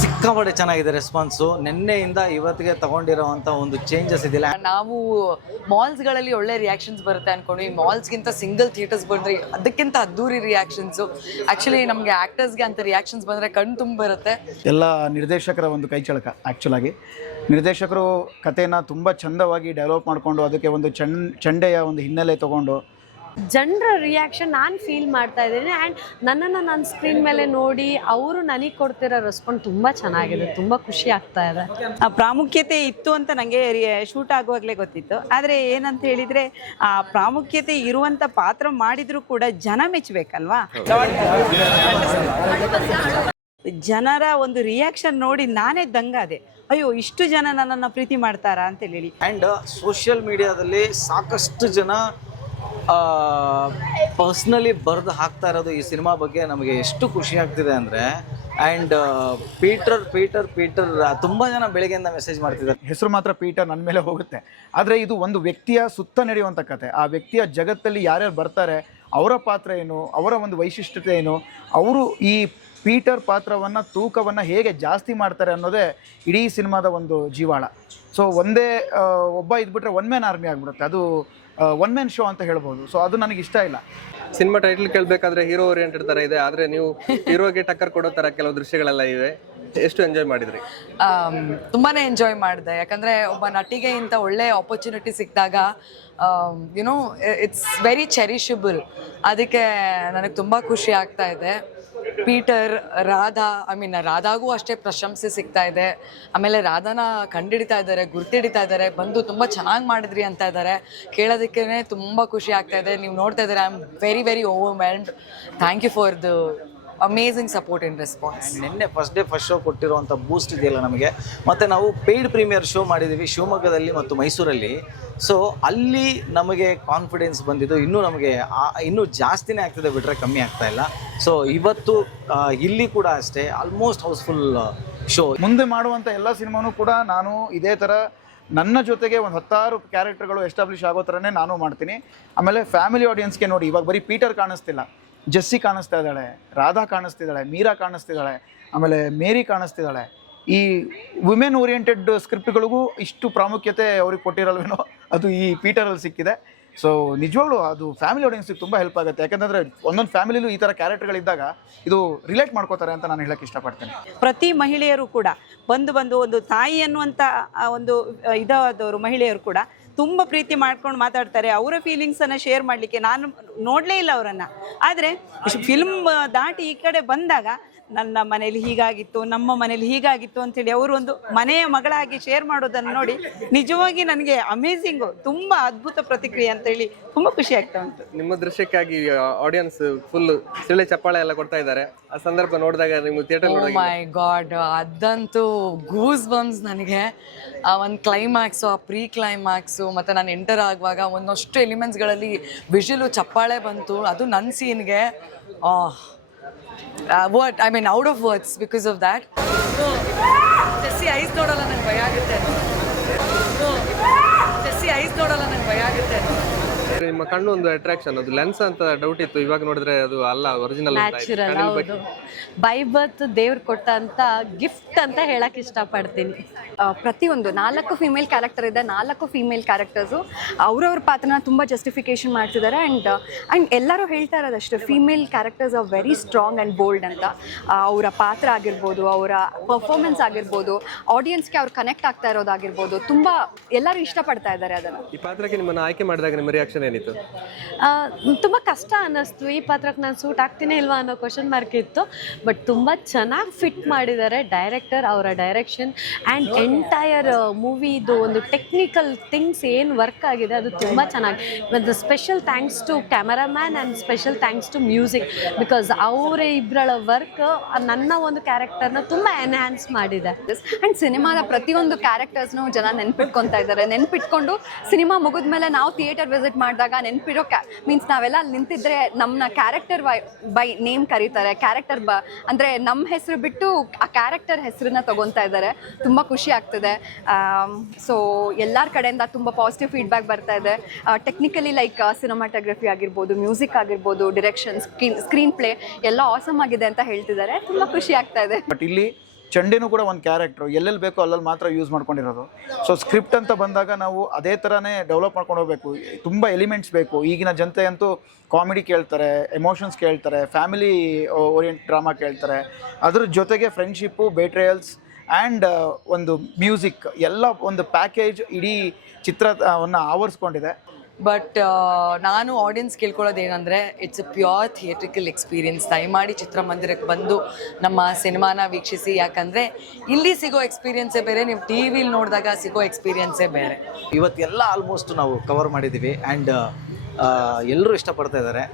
ಸಿಕ್ಕಾಪಟ್ಟೆ ಚೆನ್ನಾಗಿದೆ ರೆಸ್ಪಾನ್ಸು. ನಿನ್ನೆಯಿಂದ ಇವತ್ತಿಗೆ ತಗೊಂಡಿರೋವಂಥ ಒಂದು ಚೇಂಜಸ್ ಇದಿಲ್ಲ. ನಾವು ಮಾಲ್ಸ್ಗಳಲ್ಲಿ ಒಳ್ಳೆ ರಿಯಾಕ್ಷನ್ಸ್ ಬರುತ್ತೆ ಅನ್ಕೊಂಡ್ವಿ. ಮಾಲ್ಸ್ಗಿಂತ ಸಿಂಗಲ್ ಥಿಯೇಟರ್ಸ್ ಬಂದ್ರೆ ಅದಕ್ಕಿಂತ ಅದ್ದೂರಿ ರಿಯಾಕ್ಷನ್ಸು. ಆ್ಯಕ್ಚುಲಿ ನಮಗೆ ಆ್ಯಕ್ಟರ್ಸ್ಗೆ ಅಂತ ರಿಯಾಕ್ಷನ್ಸ್ ಬಂದರೆ ಕಣ್ಣು ತುಂಬ ಬರುತ್ತೆ. ಎಲ್ಲ ನಿರ್ದೇಶಕರ ಒಂದು ಕೈಚಳಕ. ಆ್ಯಕ್ಚುಲಾಗಿ ನಿರ್ದೇಶಕರು ಕಥೆನ ತುಂಬ ಚಂದವಾಗಿ ಡೆವಲಪ್ ಮಾಡಿಕೊಂಡು ಅದಕ್ಕೆ ಒಂದು ಚಂಡೆಯ ಒಂದು ಹಿನ್ನೆಲೆ ತೊಗೊಂಡು ಜನರ ರಿಯಾಕ್ಷನ್ ನಾನು ಫೀಲ್ ಮಾಡ್ತಾ ಇದ್ದೀನಿ. ಆ್ಯಂಡ್ ನನ್ನನ್ನು ನನ್ನ ಸ್ಕ್ರೀನ್ ಮೇಲೆ ನೋಡಿ ಅವರು ನನಗೆ ಕೊಡ್ತಿರೋ ರೆಸ್ಪಾನ್ಸ್ ತುಂಬ ಚೆನ್ನಾಗಿದೆ, ತುಂಬ ಖುಷಿ ಆಗ್ತಾ ಇದೆ. ಪ್ರಾಮುಖ್ಯತೆ ಇತ್ತು ಅಂತ ನನಗೆ ಶೂಟ್ ಆಗುವಾಗಲೇ ಗೊತ್ತಿತ್ತು. ಆದರೆ ಏನಂತ ಹೇಳಿದರೆ ಆ ಪ್ರಾಮುಖ್ಯತೆ ಇರುವಂಥ ಪಾತ್ರ ಮಾಡಿದರೂ ಕೂಡ ಜನ ಮೆಚ್ಚಬೇಕಲ್ವಾ. ಜನರ ಒಂದು ರಿಯಾಕ್ಷನ್ ನೋಡಿ ನಾನೇ ದಂಗಾದೆ, ಅಯ್ಯೋ ಇಷ್ಟು ಜನ ನನ್ನನ್ನು ಪ್ರೀತಿ ಮಾಡ್ತಾರಾ ಅಂತೇಳಿ. ಆ್ಯಂಡ್ ಸೋಷಿಯಲ್ ಮೀಡಿಯಾದಲ್ಲಿ ಸಾಕಷ್ಟು ಜನ ಪರ್ಸ್ನಲಿ ಬರೆದು ಹಾಕ್ತಾ ಇರೋದು ಈ ಸಿನಿಮಾ ಬಗ್ಗೆ ನಮಗೆ ಎಷ್ಟು ಖುಷಿ ಆಗ್ತಿದೆ ಅಂದರೆ. ಆ್ಯಂಡ್ ಪೀಟರ್ ತುಂಬ ಜನ ಬೆಳಗ್ಗೆಯಿಂದ ಮೆಸೇಜ್ ಮಾಡ್ತಿದ್ದಾರೆ. ಹೆಸರು ಮಾತ್ರ ಪೀಟರ್ ನನ್ನ ಮೇಲೆ ಹೋಗುತ್ತೆ, ಆದರೆ ಇದು ಒಂದು ವ್ಯಕ್ತಿಯ ಸುತ್ತ ನಡೆಯುವಂಥ ಕತೆ. ಆ ವ್ಯಕ್ತಿಯ ಜಗತ್ತಲ್ಲಿ ಯಾರ್ಯಾರು ಬರ್ತಾರೆ, ಅವರ ಪಾತ್ರ ಏನು, ಅವರ ಒಂದು ವೈಶಿಷ್ಟ್ಯತೆ ಏನು, ಅವರು ಈ ಪೀಟರ್ ಪಾತ್ರವನ್ನು ತೂಕವನ್ನು ಹೇಗೆ ಜಾಸ್ತಿ ಮಾಡ್ತಾರೆ ಅನ್ನೋದೇ ಇಡೀ ಸಿನಿಮಾದ ಒಂದು ಜೀವಾಳ. ಸೊ ಒಂದೇ ಒಬ್ಬ ಇದ್ಬಿಟ್ರೆ ಒನ್ ಮ್ಯಾನ್ ಆರ್ಮಿ ಆಗಿಬಿಡುತ್ತೆ, ಅದು ಒನ್ ಮ್ಯಾನ್ ಶೋ ಅಂತ ಹೇಳ್ಬೋದು. ಸೊ ಅದು ನನಗೆ ಇಷ್ಟ ಇಲ್ಲ. ಸಿನಿಮಾ ಟೈಟಲ್ ಕೇಳಬೇಕಾದ್ರೆ ಹೀರೋ ಓರಿಯೆಂಟೆಡ್ ಥರ ಇದೆ, ಆದರೆ ನೀವು ಹೀರೋಗೆ ಟಕ್ಕರ್ ಕೊಡೋ ಥರ ಕೆಲವು ದೃಶ್ಯಗಳೆಲ್ಲ ಇವೆ. ಎಷ್ಟು ಎಂಜಾಯ್ ಮಾಡಿದ್ರಿ? ತುಂಬಾ ಎಂಜಾಯ್ ಮಾಡಿದೆ. ಯಾಕಂದರೆ ಒಬ್ಬ ನಟಿಗೆ ಇಂಥ ಒಳ್ಳೆ ಆಪರ್ಚುನಿಟಿ ಸಿಕ್ಕಿದಾಗ ಯುನೋ ಇಟ್ಸ್ ವೆರಿ ಚೆರಿಷಬಲ್. ಅದಕ್ಕೆ ನನಗೆ ತುಂಬ ಖುಷಿ ಆಗ್ತಾ ಇದೆ. ಪೀಟರ್, ರಾಧಾ, ರಾಧಾಗೂ ಅಷ್ಟೇ ಪ್ರಶಂಸೆ ಸಿಗ್ತಾ ಇದೆ. ಆಮೇಲೆ ರಾಧಾನ ಕಂಡಿಡಿತಾ ಇದ್ದಾರೆ, ಗುರ್ತಿಡಿತಾ ಇದ್ದಾರೆ, ಬಂದು ತುಂಬ ಚೆನ್ನಾಗಿ ಮಾಡಿದ್ರಿ ಅಂತ ಇದ್ದಾರೆ. ಕೇಳೋದಕ್ಕೇ ತುಂಬ ಖುಷಿ ಆಗ್ತಾ ಇದೆ. ನೀವು ನೋಡ್ತಾ ಇದ್ದಾರೆ, I am very very overwhelmed. Thank you for the amazing support in response. ನಿನ್ನೆ ಫಸ್ಟ್ ಶೋ ಕೊಟ್ಟಿರುವಂಥ ಬೂಸ್ಟ್ ಇದೆಯಲ್ಲ ನಮಗೆ. ಮತ್ತು ನಾವು ಪೇಯ್ಡ್ ಪ್ರೀಮಿಯರ್ ಶೋ ಮಾಡಿದ್ದೀವಿ ಶಿವಮೊಗ್ಗದಲ್ಲಿ ಮತ್ತು ಮೈಸೂರಲ್ಲಿ. ಸೊ ಅಲ್ಲಿ ನಮಗೆ ಕಾನ್ಫಿಡೆನ್ಸ್ ಬಂದಿದ್ದು ಇನ್ನೂ ಜಾಸ್ತಿನೇ ಆಗ್ತಿದೆ ಬಿಟ್ಟರೆ ಕಮ್ಮಿ ಆಗ್ತಾ ಇಲ್ಲ. ಸೊ ಇವತ್ತು ಇಲ್ಲಿ ಕೂಡ ಅಷ್ಟೇ ಆಲ್ಮೋಸ್ಟ್ ಹೌಸ್ಫುಲ್ ಶೋ. ಮುಂದೆ ಮಾಡುವಂಥ ಎಲ್ಲ ಸಿನಿಮಾನೂ ಕೂಡ ನಾನು ಇದೇ ಥರ ನನ್ನ ಜೊತೆಗೆ ಒಂದು 10 ಕ್ಯಾರೆಕ್ಟರ್ಗಳು ಎಸ್ಟಾಬ್ಲಿಷ್ ಆಗೋ ಥರನೇ ನಾನು ಮಾಡ್ತೀನಿ. ಆಮೇಲೆ ಫ್ಯಾಮಿಲಿ ಆಡಿಯನ್ಸ್ಗೆ ನೋಡಿ, ಇವಾಗ ಬರೀ ಪೀಟರ್ ಕಾಣಿಸ್ತಿಲ್ಲ, ಜೆಸ್ಸಿ ಕಾಣಿಸ್ತಾ ಇದ್ದಾಳೆ, ರಾಧಾ ಕಾಣಿಸ್ತಿದ್ದಾಳೆ, ಮೀರಾ ಕಾಣಿಸ್ತಿದ್ದಾಳೆ, ಆಮೇಲೆ ಮೇರಿ ಕಾಣಿಸ್ತಿದ್ದಾಳೆ. ಈ ವುಮೆನ್ ಓರಿಯೆಂಟೆಡ್ ಸ್ಕ್ರಿಪ್ಟ್ಗಳಿಗೂ ಇಷ್ಟು ಪ್ರಾಮುಖ್ಯತೆ ಅವ್ರಿಗೆ ಕೊಟ್ಟಿರಲ್ವೇನೋ, ಅದು ಈ ಪೀಟರಲ್ಲಿ ಸಿಕ್ಕಿದೆ. ಸೊ ನಿಜವಾಗ್ಲೂ ಅದು ಫ್ಯಾಮಿಲಿ ಆಡಿಯನ್ಸಿಗೆ ತುಂಬ ಹೆಲ್ಪ್ ಆಗುತ್ತೆ. ಯಾಕಂದರೆ ಒಂದೊಂದು ಫ್ಯಾಮಿಲಿಲೂ ಈ ಥರ ಕ್ಯಾರೆಕ್ಟರ್ಗಳಿದ್ದಾಗ ಇದು ರಿಲೇಟ್ ಮಾಡ್ಕೋತಾರೆ ಅಂತ ನಾನು ಹೇಳಕ್ಕೆ ಇಷ್ಟಪಡ್ತೇನೆ. ಪ್ರತಿ ಮಹಿಳೆಯರು ಕೂಡ ಬಂದು ಒಂದು ತಾಯಿ ಅನ್ನುವಂಥ ಒಂದು ಇದಾದವರು ಮಹಿಳೆಯರು ಕೂಡ ತುಂಬ ಪ್ರೀತಿ ಮಾಡ್ಕೊಂಡು ಮಾತಾಡ್ತಾರೆ. ಅವರ ಫೀಲಿಂಗ್ಸನ್ನು ಶೇರ್ ಮಾಡಲಿಕ್ಕೆ ನಾನು ನೋಡಲೇ ಇಲ್ಲ ಅವರನ್ನು. ಆದರೆ ಫಿಲ್ಮ್ ದಾಟಿ ಈ ಕಡೆ ಬಂದಾಗ ನನ್ನ ಮನೇಲಿ ಹೀಗಾಗಿತ್ತು, ನಮ್ಮ ಮನೇಲಿ ಹೀಗಾಗಿತ್ತು ಅಂಥೇಳಿ ಅವರು ಒಂದು ಮನೆಯ ಮಗಳಾಗಿ ಶೇರ್ ಮಾಡೋದನ್ನು ನೋಡಿ ನಿಜವಾಗಿ ನನಗೆ ಅಮೇಝಿಂಗು, ತುಂಬ ಅದ್ಭುತ ಪ್ರತಿಕ್ರಿಯೆ ಅಂತೇಳಿ ತುಂಬ ಖುಷಿ ಆಗ್ತಾ ಉಂಟು. ನಿಮ್ಮ ದೃಶ್ಯಕ್ಕಾಗಿ ಆಡಿಯನ್ಸ್ ಫುಲ್ ಸಿಳ್ಳೆ ಚಪ್ಪಾಳೆ ಎಲ್ಲ ಕೊಡ್ತಾ ಇದ್ದಾರೆ. ಆ ಸಂದರ್ಭ ನೋಡಿದಾಗ ನೀವು ಥಿಯೇಟರ್ ನೋಡಿದಾಗ ಮೈ ಗಾಡ್, ಅದಂತೂ ಗೂಸ್ ಬಂಪ್ಸ್ ನನಗೆ. ಆ ಒಂದು ಕ್ಲೈಮ್ಯಾಕ್ಸು, ಆ ಪ್ರೀ ಕ್ಲೈಮ್ಯಾಕ್ಸು, ಮತ್ತು ನಾನು ಎಂಟರ್ ಆಗುವಾಗ ಒಂದಷ್ಟು ಎಲಿಮೆಂಟ್ಸ್ಗಳಲ್ಲಿ ವಿಷಲು ಚಪ್ಪಾಳೆ ಬಂತು. ಅದು ನನ್ನ ಸೀನ್ಗೆ out of words because of that. Jessie eyes ನೋಡಲ್ಲ ನಂಗೆ ಭಯ ಆಗುತ್ತೆ. ನಿಮ್ಮ ಕಣ್ಣು ಒಂದು ಅಟ್ರಾಕ್ಷನ್, ಅದು ಲೆನ್ಸ್ ಅಂತ ಡೌಟ್ ಇತ್ತು, ಇವಾಗ ನೋಡಿದ್ರೆ ಅದು ಅಲ್ಲ, ಒರಿಜಿನಲ್ ನ್ಯಾಚುರಲ್. ಹೌದು, ಬೈ ಬರ್ತ್ ದೇವ್ರು ಕೊಟ್ಟ ಅಂತ ಗಿಫ್ಟ್ ಅಂತ ಹೇಳಕ್ ಇಷ್ಟಪಡ್ತೀನಿ. ಪ್ರತಿಯೊಂದು 4 ಫೀಮೇಲ್ ಕ್ಯಾರೆಕ್ಟರ್ ಇದೆ, 4 ಫೀಮೇಲ್ ಕ್ಯಾರೆಕ್ಟರ್ಸು ಅವ್ರವ್ರ ಪಾತ್ರನ ತುಂಬ ಜಸ್ಟಿಫಿಕೇಶನ್ ಮಾಡ್ತಿದ್ದಾರೆ. ಆ್ಯಂಡ್ ಎಲ್ಲರೂ ಹೇಳ್ತಾ ಇರೋದಷ್ಟೇ, female characters are very strong and bold ಅಂತ. ಅವರ ಪಾತ್ರ ಆಗಿರ್ಬೋದು, ಅವರ ಪರ್ಫಾರ್ಮೆನ್ಸ್ ಆಗಿರ್ಬೋದು, ಆಡಿಯನ್ಸ್ಗೆ ಅವ್ರು ಕನೆಕ್ಟ್ ಆಗ್ತಾ ಇರೋದಾಗಿರ್ಬೋದು, ತುಂಬ ಎಲ್ಲರೂ ಇಷ್ಟಪಡ್ತಾ ಇದ್ದಾರೆ ಅದನ್ನು. ಈ ಪಾತ್ರಕ್ಕೆ ನಿಮ್ಮನ್ನು ಆಯ್ಕೆ ಮಾಡಿದಾಗ ನಿಮ್ಮ ರಿಯಾಕ್ಷನ್ ಏನಿತ್ತು? ತುಂಬ ಕಷ್ಟ ಅನ್ನಿಸ್ತು. ಈ ಪಾತ್ರಕ್ಕೆ ನಾನು ಸೂಟ್ ಆಗ್ತೀನಿ ಇಲ್ವಾ ಅನ್ನೋ ಕ್ವಶನ್ ಮಾರ್ಕ್ ಇತ್ತು. ಬಟ್ ತುಂಬ ಚೆನ್ನಾಗಿ ಫಿಟ್ ಮಾಡಿದ್ದಾರೆ ಡೈರೆಕ್ಟರ್, ಅವರ ಡೈರೆಕ್ಷನ್ ಆ್ಯಂಡ್ ಎಂಟೈರ್ ಮೂವಿದು ಒಂದು ಟೆಕ್ನಿಕಲ್ ಥಿಂಗ್ಸ್ ಏನು ವರ್ಕ್ ಆಗಿದೆ ಅದು ತುಂಬ ಚೆನ್ನಾಗಿ. ಮತ್ತು special thanks to cameraman and special thanks to music, because ಅವರೇ ಇಬ್ಬರ ವರ್ಕ್ ನನ್ನ ಒಂದು ಕ್ಯಾರೆಕ್ಟರ್ನ ತುಂಬ ಎನ್ಹ್ಯಾನ್ಸ್ ಮಾಡಿದೆ. ಆ್ಯಂಡ್ ಸಿನಿಮಾದ ಪ್ರತಿಯೊಂದು ಕ್ಯಾರೆಕ್ಟರ್ಸ್ನು ಜನ ನೆನ್ಪಿಟ್ಕೊತಾ ಇದ್ದಾರೆ. ನೆನ್ಪಿಟ್ಕೊಂಡು ಸಿನಿಮಾ ಮುಗಿದ್ಮೇಲೆ ನಾವು ಥಿಯೇಟರ್ ವಿಸಿಟ್ ಮಾಡಿದಾಗ ಮಾಡಿದಾಗ ನೆನಪಿರೋ ಮೀನ್ಸ್ ನಾವೆಲ್ಲ ಅಲ್ಲಿ ನಿಂತಿದ್ರೆ ನಮ್ಮನ್ನ ಕ್ಯಾರೆಕ್ಟರ್ ಬೈ ನೇಮ್ ಕರೀತಾರೆ, ಕ್ಯಾರೆಕ್ಟರ್ ಅಂದರೆ ನಮ್ಮ ಹೆಸರು ಬಿಟ್ಟು ಆ ಕ್ಯಾರೆಕ್ಟರ್ ಹೆಸರನ್ನ ತಗೊತಾ ಇದ್ದಾರೆ. ತುಂಬ ಖುಷಿ ಆಗ್ತದೆ. ಸೊ ಎಲ್ಲರ ಕಡೆಯಿಂದ ತುಂಬ ಪಾಸಿಟಿವ್ ಫೀಡ್ಬ್ಯಾಕ್ ಬರ್ತಾ ಇದೆ. ಟೆಕ್ನಿಕಲಿ ಲೈಕ್ ಸಿನಿಮಾಟೋಗ್ರಫಿ ಆಗಿರ್ಬೋದು, ಮ್ಯೂಸಿಕ್ ಆಗಿರ್ಬೋದು, ಡಿರೆಕ್ಷನ್, ಸ್ಕ್ರೀನ್ ಪ್ಲೇ ಎಲ್ಲ ಆಸಮ್ ಆಗಿದೆ ಅಂತ ಹೇಳ್ತಿದ್ದಾರೆ. ತುಂಬ ಖುಷಿ ಆಗ್ತಾ ಇದೆ. ಬಟ್ ಇಲ್ಲಿ ಚಂಡಿನೂ ಕೂಡ ಒಂದು ಕ್ಯಾರೆಕ್ಟ್ರು ಎಲ್ಲೆಲ್ಲಿ ಬೇಕೋ ಅಲ್ಲಲ್ಲಿ ಮಾತ್ರ ಯೂಸ್ ಮಾಡ್ಕೊಂಡಿರೋದು. ಸೊ ಸ್ಕ್ರಿಪ್ಟ್ ಅಂತ ಬಂದಾಗ ನಾವು ಅದೇ ಥರನೇ ಡೆವಲಪ್ ಮಾಡ್ಕೊಂಡು ಹೋಗಬೇಕು. ತುಂಬ ಎಲಿಮೆಂಟ್ಸ್ ಬೇಕು. ಈಗಿನ ಜನತೆ ಅಂತೂ ಕಾಮಿಡಿ ಕೇಳ್ತಾರೆ, ಎಮೋಷನ್ಸ್ ಕೇಳ್ತಾರೆ, ಫ್ಯಾಮಿಲಿ ಓರಿಯೆಂಟ್ ಡ್ರಾಮಾ ಕೇಳ್ತಾರೆ. ಅದ್ರ ಜೊತೆಗೆ ಫ್ರೆಂಡ್ಶಿಪ್ಪು, ಬೇಟ್ರೇಯಲ್ಸ್ ಆ್ಯಂಡ್ ಒಂದು ಮ್ಯೂಸಿಕ್ ಎಲ್ಲ ಒಂದು ಪ್ಯಾಕೇಜ್ ಇಡೀ ಚಿತ್ರವನ್ನು ಆವರಿಸ್ಕೊಂಡಿದೆ. ಬಟ್ ನಾನು ಆಡಿಯನ್ಸ್ ಕೇಳ್ಕೊಳ್ಳೋದೇನೆಂದರೆ it's a pure theatrical experience. ದಯಮಾಡಿ ಚಿತ್ರಮಂದಿರಕ್ಕೆ ಬಂದು ನಮ್ಮ ಸಿನಿಮಾನ ವೀಕ್ಷಿಸಿ. ಯಾಕಂದರೆ ಇಲ್ಲಿ ಸಿಗೋ ಎಕ್ಸ್ಪೀರಿಯನ್ಸೇ ಬೇರೆ, ನೀವು ಟಿ ವಿಲಿ ನೋಡಿದಾಗ ಸಿಗೋ ಎಕ್ಸ್ಪೀರಿಯನ್ಸೇ ಬೇರೆ. ಇವತ್ತೆಲ್ಲ ಆಲ್ಮೋಸ್ಟ್ ನಾವು ಕವರ್ ಮಾಡಿದ್ದೀವಿ ಆ್ಯಂಡ್ ಎಲ್ಲರೂ ಇಷ್ಟಪಡ್ತಾ ಇದ್ದಾರೆ.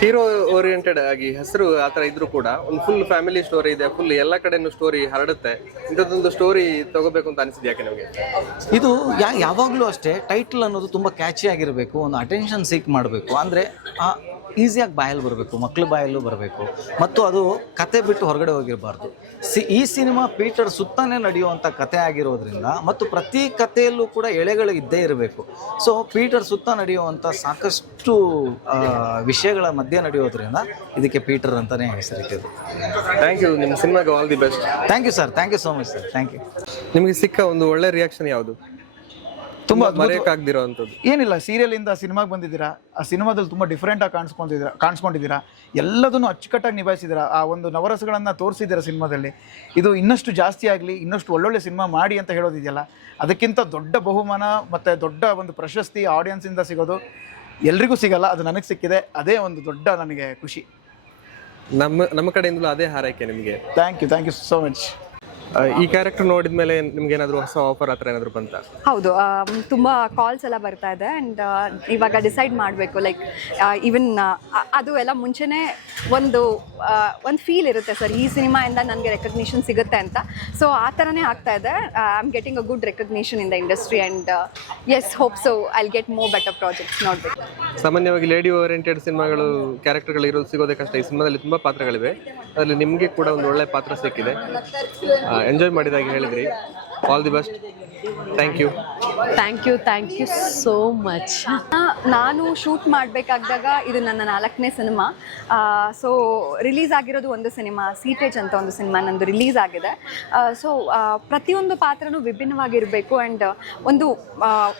ಹೀರೋ ಓರಿಯೆಂಟೆಡ್ ಆಗಿ ಹೆಸರು ಆ ಥರ ಇದ್ರೂ ಕೂಡ ಒಂದು ಫುಲ್ ಫ್ಯಾಮಿಲಿ ಸ್ಟೋರಿ ಇದೆ, ಫುಲ್ ಎಲ್ಲ ಕಡೆನೂ ಸ್ಟೋರಿ ಹರಡುತ್ತೆ. ಇಂಥದ್ದೊಂದು ಸ್ಟೋರಿ ತಗೋಬೇಕು ಅಂತ ಅನಿಸಿದ್ಯಾ ಯಾಕೆ ನಿಮಗೆ? ಇದು ಯಾವಾಗಲೂ ಅಷ್ಟೇ ಟೈಟಲ್ ಅನ್ನೋದು ತುಂಬ ಕ್ಯಾಚಿ ಆಗಿರಬೇಕು, ಒಂದು ಅಟೆನ್ಷನ್ ಸೀಕ್ ಮಾಡಬೇಕು. ಅಂದರೆ ಈಸಿಯಾಗಿ ಬಾಯಲ್ಲಿ ಬರಬೇಕು, ಮಕ್ಕಳ ಬಾಯಲ್ಲೂ ಬರಬೇಕು, ಮತ್ತು ಅದು ಕತೆ ಬಿಟ್ಟು ಹೊರಗಡೆ ಹೋಗಿರಬಾರ್ದು. ಈ ಸಿನಿಮಾ ಪೀಟರ್ ಸುತ್ತನೇ ನಡೆಯುವಂಥ ಕತೆ ಆಗಿರೋದ್ರಿಂದ ಮತ್ತು ಪ್ರತಿ ಕಥೆಯಲ್ಲೂ ಕೂಡ ಎಳೆಗಳು ಇದ್ದೇ ಇರಬೇಕು. ಸೊ ಪೀಟರ್ ಸುತ್ತ ನಡೆಯುವಂಥ ಸಾಕಷ್ಟು ವಿಷಯಗಳ ಮಧ್ಯೆ ನಡೆಯೋದ್ರಿಂದ ಇದಕ್ಕೆ ಪೀಟರ್ ಅಂತಲೇ ಹೆಸರಿಟ್ಟಿದ್ದು. Thank you. ನಿಮ್ಮ ಸಿನಿಮಾಗೆ all the best. Thank you sir, thank you so much sir, thank you. ನಿಮಗೆ ಸಿಕ್ಕ ಒಂದು ಒಳ್ಳೆ ರಿಯಾಕ್ಷನ್ ಯಾವುದು? ತುಂಬ ಮರೆಯೋಕ್ಕಾಗದಿರೋ ಅಂಥದ್ದು ಏನಿಲ್ಲ. ಸೀರಿಯಲಿಂದ ಸಿನಿಮಾಗೆ ಬಂದಿದ್ದೀರಾ, ಆ ಸಿನಿಮಾದಲ್ಲಿ ತುಂಬ ಡಿಫ್ರೆಂಟಾಗಿ ಕಾಣಿಸ್ಕೊಂಡಿದ್ದೀರಾ, ಎಲ್ಲದನ್ನು ಅಚ್ಚುಕಟ್ಟಾಗಿ ನಿಭಾಯಿಸಿದ್ದೀರಾ, ಆ ಒಂದು ನವರಸಗಳನ್ನು ತೋರಿಸಿದ್ದೀರಾ ಸಿನಿಮಾದಲ್ಲಿ. ಇದು ಇನ್ನಷ್ಟು ಜಾಸ್ತಿ ಆಗಲಿ, ಇನ್ನಷ್ಟು ಒಳ್ಳೊಳ್ಳೆ ಸಿನಿಮಾ ಮಾಡಿ ಅಂತ ಹೇಳೋದಿದೆಯಲ್ಲ, ಅದಕ್ಕಿಂತ ದೊಡ್ಡ ಬಹುಮಾನ ಮತ್ತು ದೊಡ್ಡ ಒಂದು ಪ್ರಶಸ್ತಿ ಆಡಿಯನ್ಸಿಂದ ಸಿಗೋದು ಎಲ್ರಿಗೂ ಸಿಗಲ್ಲ. ಅದು ನನಗೆ ಸಿಕ್ಕಿದೆ, ಅದೇ ಒಂದು ದೊಡ್ಡ ನನಗೆ ಖುಷಿ. ನಮ್ಮ ಕಡೆಯಿಂದಲೂ ಅದೇ ಹಾರೈಕೆ ನಿಮಗೆ. Thank you so much. ಈ ಕ್ಯಾರೆಕ್ಟರ್ ನೋಡಿದ ಮೇಲೆ ನಿಮ್ಗೆ ಏನಾದರೂ ಹೊಸ ಆಫರ್ ಆ ಥರ ಏನಾದರೂ ಬಂತ? ಹೌದು, ತುಂಬ ಕಾಲ್ಸ್ ಎಲ್ಲ ಬರ್ತಾ ಇದೆ. ಆ್ಯಂಡ್ ಇವಾಗ ಡಿಸೈಡ್ ಮಾಡಬೇಕು. ಲೈಕ್ ಈವನ್ ಅದು ಎಲ್ಲ ಮುಂಚೆನೇ ಒಂದು ಫೀಲ್ ಇರುತ್ತೆ ಸರ್, ಈ ಸಿನಿಮಾಯಿಂದ ನನಗೆ ರೆಕಗ್ನಿಷನ್ ಸಿಗುತ್ತೆ ಅಂತ. ಸೊ ಆ ಥರನೇ ಆಗ್ತಾ ಇದೆ. I am getting a good recognition in the industry and as hope so I'll get more better projects. ನೋಡಬೇಕು. ಸಾಮಾನ್ಯವಾಗಿ ಲೇಡಿ ಓರಿಯೆಂಟೆಡ್ ಸಿನಿಮಾಗಳು ಕ್ಯಾರೆಕ್ಟರ್ಗಳು ಇರೋದು ಸಿಗೋದೇ ಕಷ್ಟ. ಈ ಸಿನಿಮಾದಲ್ಲಿ ತುಂಬ ಪಾತ್ರಗಳಿವೆ, ಅದರಲ್ಲಿ ನಿಮಗೆ ಕೂಡ ಒಂದು ಒಳ್ಳೆ ಪಾತ್ರ ಸಿಕ್ಕಿದೆ. ಎಂಜಾಯ್ ಮಾಡಿದಾಗೆ ಹೇಳಿದ್ರಿ. All the best. Thank you so much. ನಾನು ಶೂಟ್ ಮಾಡಬೇಕಾದಾಗ ಇದು ನನ್ನ 4ನೇ ಸಿನಿಮಾ. ಸೊ ರಿಲೀಸ್ ಆಗಿರೋದು ಒಂದು ಸಿನಿಮಾ, ಸೀಟೇಜ್ ಅಂತ ಒಂದು ಸಿನಿಮಾ ನಂದು ರಿಲೀಸ್ ಆಗಿದೆ. ಸೊ ಪ್ರತಿಯೊಂದು ಪಾತ್ರನೂ ವಿಭಿನ್ನವಾಗಿರಬೇಕು ಆ್ಯಂಡ್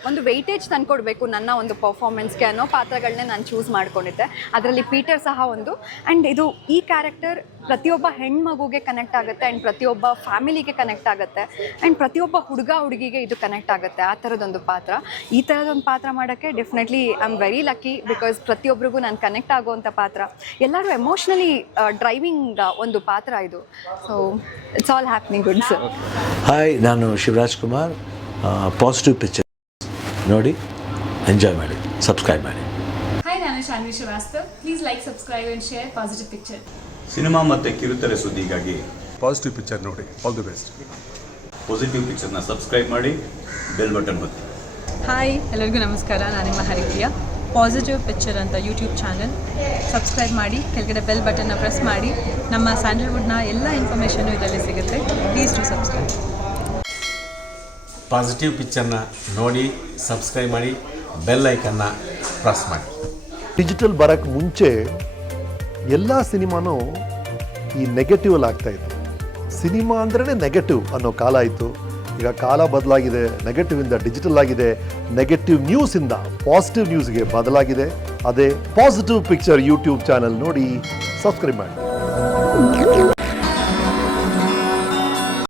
ಒಂದು ವೆಯ್ಟೇಜ್ ತಂದ್ಕೊಡ್ಬೇಕು ನನ್ನ ಒಂದು ಪರ್ಫಾರ್ಮೆನ್ಸ್ಗೆ ಅನ್ನೋ ಪಾತ್ರಗಳನ್ನೇ ನಾನು ಚೂಸ್ ಮಾಡ್ಕೊಂಡಿದ್ದೆ. ಅದರಲ್ಲಿ ಪೀಟರ್ ಸಹ ಒಂದು. ಆ್ಯಂಡ್ ಇದು ಈ ಕ್ಯಾರೆಕ್ಟರ್ ಪ್ರತಿಯೊಬ್ಬ ಹೆಣ್ಮಗುಗೆ ಕನೆಕ್ಟ್ ಆಗುತ್ತೆ ಆ್ಯಂಡ್ ಪ್ರತಿಯೊಬ್ಬ ಫ್ಯಾಮಿಲಿಗೆ ಕನೆಕ್ಟ್ ಆಗುತ್ತೆ ಆ್ಯಂಡ್ ಪ್ರತಿಯೊಬ್ಬ ಹುಡುಗಿಗೆ ಇದು ಕನೆಕ್ಟ್ ಆಗುತ್ತೆ. ಆ ಥರದೊಂದು ಪಾತ್ರ, ಈ ಥರದೊಂದು ಪಾತ್ರ ಮಾಡೋಕ್ಕೆ definitely I am very lucky. Because ಪ್ರತಿಯೊಬ್ಬರಿಗೂ ನಾನು ಕನೆಕ್ಟ್ ಆಗುವಂಥ ಪಾತ್ರ, ಎಲ್ಲರೂ ಎಮೋಷ್ನಲಿ ಡ್ರೈವಿಂಗ್ ಒಂದು ಪಾತ್ರ ಇದು. So it's all happening good sir. Hi, ನಾನು ಶಿವರಾಜ್ ಕುಮಾರ್. ಪಾಸಿಟಿವ್ ಪಿಕ್ಚರ್ ನೋಡಿ, ಎಂಜಾಯ್ ಮಾಡಿ, ಸಬ್ಸ್ಕ್ರೈಬ್ ಮಾಡಿ. ಹಾಯ್, ನಾನು Shanvi Srivastav. Please like, subscribe and share positive picture. Cinema ಮತ್ತು ಕಿರುತೆರೆ ಸುದ್ದಿಗಾಗಿ ಪಾಸಿಟಿವ್ ಪಿಕ್ಚರ್ ನೋಡಿ. All the best. ಪಾಸಿಟಿವ್ ಪಿಕ್ಚರ್ನ ಸಬ್ಸ್ಕ್ರೈಬ್ ಮಾಡಿ, ಬೆಲ್ ಬಟನ್ ಒತ್ತಿ. ಹಾಯ್, ಎಲ್ಲರಿಗೂ ನಮಸ್ಕಾರ. ನಾನು ನಿಮ್ಮ ಹರಿಪ್ರಿಯಾ. ಪಾಸಿಟಿವ್ ಪಿಕ್ಚರ್ ಅಂತ ಯೂಟ್ಯೂಬ್ ಚಾನಲ್ ಸಬ್ಸ್ಕ್ರೈಬ್ ಮಾಡಿ, ಕೆಳಗಡೆ ಬೆಲ್ ಬಟನ್ನ ಪ್ರೆಸ್ ಮಾಡಿ. ನಮ್ಮ ಸ್ಯಾಂಡಲ್ವುಡ್ನ ಎಲ್ಲ ಇನ್ಫಾರ್ಮೇಷನ್ನು ಇದರಲ್ಲಿ ಸಿಗುತ್ತೆ. Please to subscribe. ಪಾಸಿಟಿವ್ ಪಿಕ್ಚರ್ನ ನೋಡಿ, ಸಬ್ಸ್ಕ್ರೈಬ್ ಮಾಡಿ, ಬೆಲ್ ಐಕನ್ನ ಪ್ರೆಸ್ ಮಾಡಿ. ಡಿಜಿಟಲ್ ಬರೋಕ್ಕೆ ಮುಂಚೆ ಎಲ್ಲ ಸಿನಿಮಾನೂ ಈ ನೆಗೆಟಿವಲ್ಲಿ ಆಗ್ತಾಯಿತ್ತು. ಸಿನಿಮಾ ಅಂದ್ರೇ ನೆಗೆಟಿವ್ ಅನ್ನೋ ಕಾಲ ಇತ್ತು. ಈಗ ಕಾಲ ಬದಲಾಗಿದೆ, ನೆಗೆಟಿವಿಂದ ಡಿಜಿಟಲ್ ಆಗಿದೆ, ನೆಗೆಟಿವ್ ನ್ಯೂಸಿಂದ ಪಾಸಿಟಿವ್ ನ್ಯೂಸ್ಗೆ ಬದಲಾಗಿದೆ. ಅದೇ ಪಾಸಿಟಿವ್ ಪಿಕ್ಚರ್ ಯೂಟ್ಯೂಬ್ ಚಾನಲ್ ನೋಡಿ, ಸಬ್ಸ್ಕ್ರೈಬ್ ಮಾಡಿ.